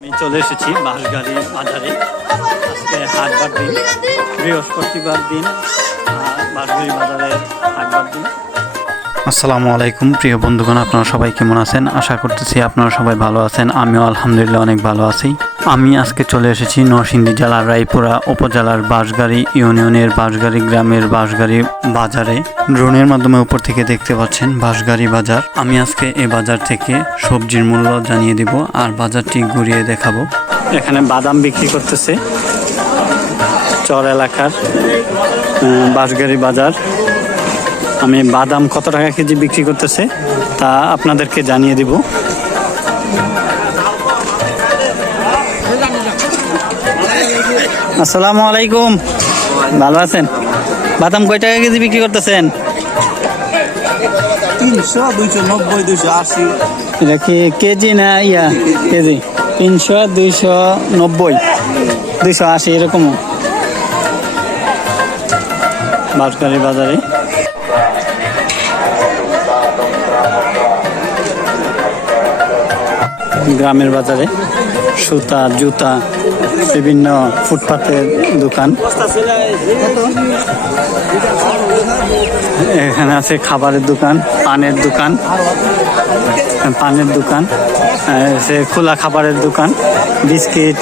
আমি চলে এসেছি বাঁশগাড়ি বাজারে আজকে হাটবার দিন, বৃহস্পতিবার দিন বাঁশগাড়ি বাজারে হাটবার দিন। আসসালামু আলাইকুম, প্রিয় বন্ধুগণ, আপনারা সবাই কেমন আছেন? আশা করতেছি আপনারা সবাই ভালো আছেন। আমিও আলহামদুলিল্লাহ অনেক ভালো আছি। আমি আজকে চলে এসেছি নরসিংদী জেলার রায়পুরা উপজেলার বাঁশগাড়ি ইউনিয়নের বাঁশগাড়ি গ্রামের বাঁশগাড়ি বাজারে। ড্রোনের মাধ্যমে উপর থেকে দেখতে পাচ্ছেন বাঁশগাড়ি বাজার। আমি আজকে এই বাজার থেকে সবজির মূল্য জানিয়ে দিব আর বাজারটি ঘুরিয়ে দেখাবো। এখানে বাদাম বিক্রি করতেছে চর এলাকার বাঁশগাড়ি বাজার। আমি বাদাম কত টাকা কেজি বিক্রি করতেছে তা আপনাদেরকে জানিয়ে দিব। আসসালামু আলাইকুম। ভালো আছেন? বাদাম কয় টাকা কেজি বিক্রি করতেছেন? তিনশো দুইশো নব্বই দুইশো আশি। এটা কি কেজি না ইয়া? কেজি। তিনশো দুইশো নব্বই। দুইশো আশি এরকম বাঁশগাড়ি বাজারে। গ্রামের বাজারে। সুতা জুতা। বিভিন্ন ফুটপাতের দোকান। এখানে আছে খাবারের দোকান, পানের দোকান পানের দোকান সে খোলা খাবারের দোকান, বিস্কিট,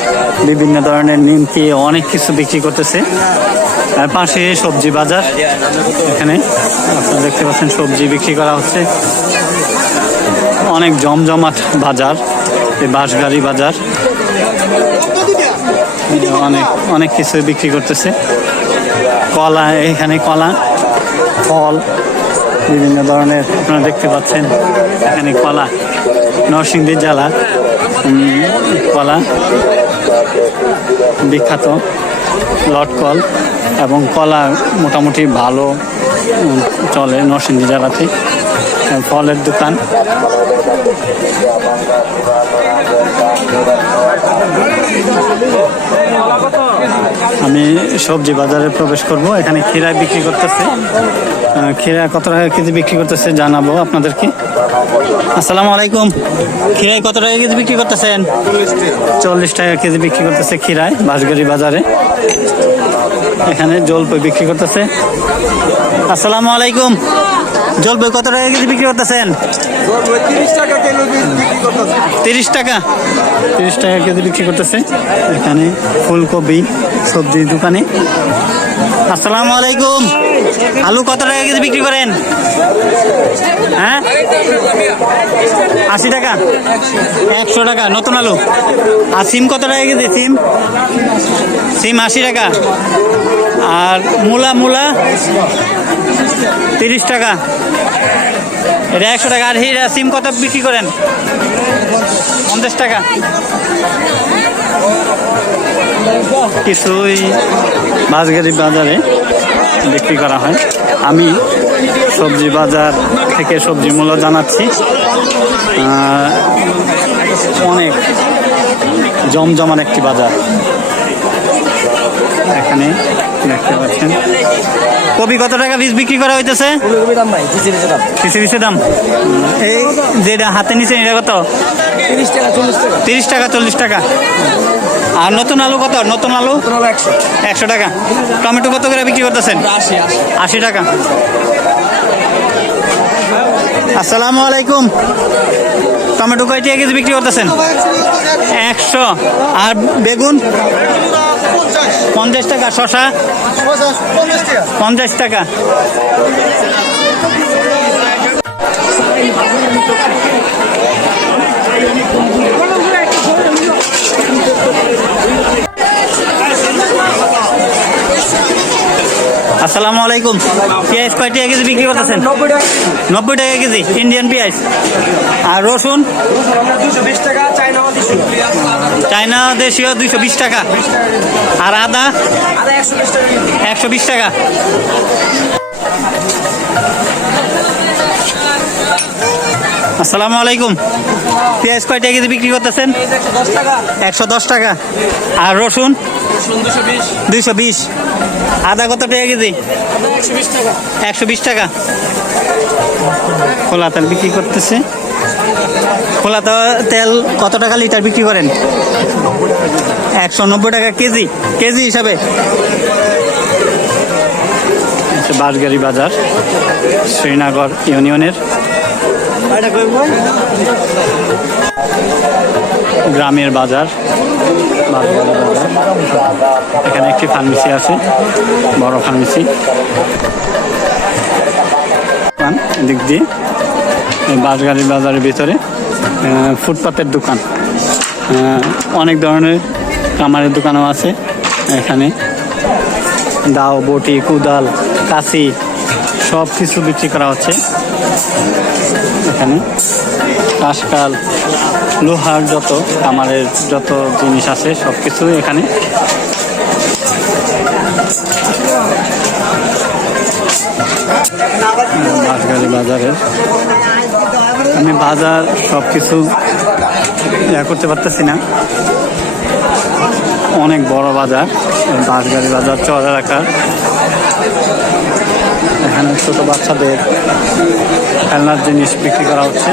বিভিন্ন ধরনের নিমকি, অনেক কিছু বিক্রি করতেছে। আর পাশে সবজি বাজার, এখানে আপনারা দেখতে পাচ্ছেন সবজি বিক্রি করা হচ্ছে। অনেক জমজমাট বাজার, এই বাঁশগাড়ি বাজার অনেক অনেক কিছু বিক্রি করতেছে। কলা, এখানে কলা, ফল, বিভিন্ন ধরনের আপনারা দেখতে পাচ্ছেন। এখানে কলা নরসিংদী জেলা কলা, বিখ্যাত, লটকল, এবং কলা মোটামুটি ভালো চলে নরসিংদী জেলাতে ফলের দোকান। আমি সবজি বাজারে প্রবেশ করব। এখানে খিরা বিক্রি করতেছে। খিরা কত টাকা কেজি বিক্রি করতেছে জানাব আপনাদেরকে। আসসালামু আলাইকুম। খিরাই কত টাকা কেজি বিক্রি করতেছেন? চল্লিশ টাকা কেজি বিক্রি করতেছে খিরায় বাঁশগাড়ি বাজারে। এখানে জলপাই বিক্রি করতেছে। আসসালামু আলাইকুম। জলপাই কত টাকা কেজি বিক্রি করতেছেন? তিরিশ টাকা? তিরিশ টাকা কেজি বিক্রি করতেছে। এখানে ফুলকপি সবজি দোকানে। আসসালামু আলাইকুম। আলু কত টাকা কেজি বিক্রি করেন? হ্যাঁ? আশি টাকা? একশো টাকা, নতুন আলু। আর সিম কত টাকা কেজি সিম? সিম আশি টাকা। আর মূলা মূলা? তিরিশ টাকা। এটা একশো টাকা। আর হিরা সিম কত বিক্রি করেন? পঞ্চাশ টাকা। কিছুই বাসগাড়ি বাজারে বিক্রি করা হয়। আমি সবজি বাজার থেকে সবজি মূল্য জানাচ্ছি। অনেক জমজমার একটি বাজার। এখানে দেখতে পাচ্ছেন। কবি কত টাকা পিস বিক্রি করা হইতেছে? পিসে দাম এই যেটা হাতে নিচে এটা কত? তিরিশ টাকা চল্লিশ টাকা। তিরিশ টাকা চল্লিশ টাকা। আর নতুন আলু কত? নতুন আলু? একশো। একশো টাকা। টমেটো কত করে বিক্রি করতেছেন? আশি আশি। আশি টাকা। আসসালামু আলাইকুম। টমেটো কয় টাকা কেজি বিক্রি করতেছেন? একশো। আর বেগুন? পঞ্চাশ। টাকা। শশা পঞ্চাশ টাকা। আসসালামু আলাইকুম। পেঁয়াজ কয় টাকা কেজি বিক্রি করতেছেন? নব্বই টাকা কেজি। ইন্ডিয়ান পেঁয়াজ। আর রসুন? টাকা চাইনা চায়না দেশীয় দুইশো বিশ টাকা। আর আদা? একশো বিশ টাকা। আসসালামু আলাইকুম। পেঁয়াজ কয় টাকা কেজি বিক্রি করতেছেন? একশো দশ টাকা। আর রসুন? দুইশো বিশ। আদা কত টাকা কেজি? একশো বিশ টাকা। খোলা তেল বিক্রি করতেছে। খোলা তেল কত টাকা লিটার বিক্রি করেন? একশো নব্বই টাকা কেজি কেজি হিসাবে। বাঁশগাড়ি বাজার শ্রীনগর ইউনিয়নের। গ্রামের বাজার। এখানে একটি ফার্মেসি আছে, বড় ফার্মেসি এদিক দিয়ে, এই বাসগাড়ি বাজারের ভিতরে ফুটপাতের দোকান। অনেক ধরনের কামারের দোকানও আছে এখানে। দাও, বটি, কুদাল, কাশি সব কিছু বিক্রি করা হচ্ছে। এখানে। কাশকাল লোহার যত কামারের যত জিনিস আছে সব কিছু এখানে। বাসগাড়ি বাজারের। আমি বাজার সব কিছু ইয়া করতে পারতেছি না। অনেক বড় বাজার, এই বাসগাড়ি বাজার চর এলাকার। এখানে ছোট বাচ্চাদের খেলনার জিনিস বিক্রি করা হচ্ছে।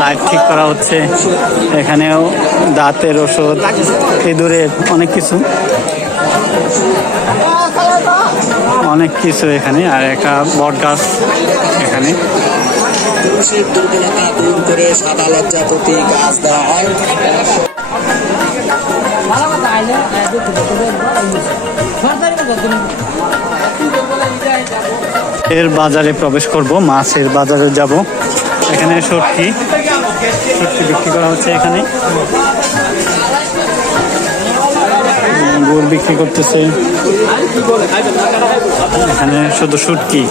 লাইট ঠিক করা হচ্ছে। এখানেও দাঁতের ওষুধ ইঁদুরের অনেক কিছু। অনেক কিছু এখানে আর একটা বট গাছ এখানে। সাদা লজ্জা প্রতি গাছ দেওয়া হয় এর বাজারে প্রবেশ করব, মাছের বাজারে যাব। এখানে সটকি সটকি বিক্রি করা হচ্ছে এখানে। গুড় বিক্রি করতেছে। এখানে শুধু শুটকি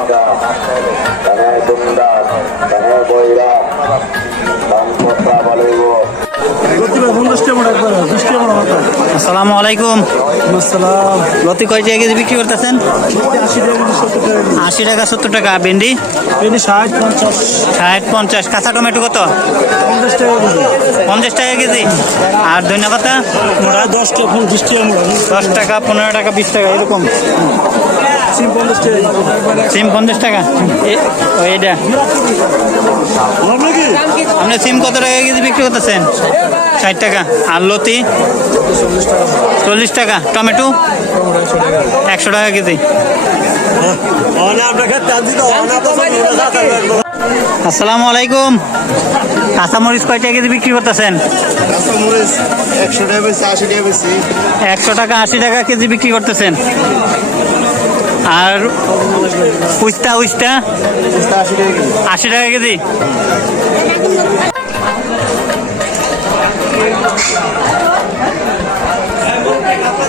বোঝা কানের দুন্দার কানের বৈরা সম্পদা বলিব আসসালামু আলাইকুম। লতি কয় টাকা কেজি বিক্রি করতেছেন? আশি টাকা সত্তর টাকা। ভেন্ডি? ষাট পঞ্চাশ। ষাট পঞ্চাশ। কাঁচা টমেটো কত? পঞ্চাশ টাকা কেজি। পঞ্চাশ টাকা কেজি। আর ধন্যবাদ মোটা দশ টাকা পঞ্চাশ টাকা দশ টাকা পনেরো টাকা বিশ টাকা এরকম। সিম পঞ্চাশ টাকা এইটা। আপনি সিম কত টাকা কেজি বিক্রি করতেছেন? ষাট টাকা। আর লতি? চল্লিশ টাকা। টমেটো? একশো টাকা কেজি। আসসালামু আলাইকুম। কাঁচামরিচ কয় টাকা কেজি বিক্রি করতেছেন? একশো টাকা আশি টাকা কেজি বিক্রি করতেছেন। আর উস্তা? উস্তা আশি টাকা কেজি। আশি টাকা কেজি? どうした?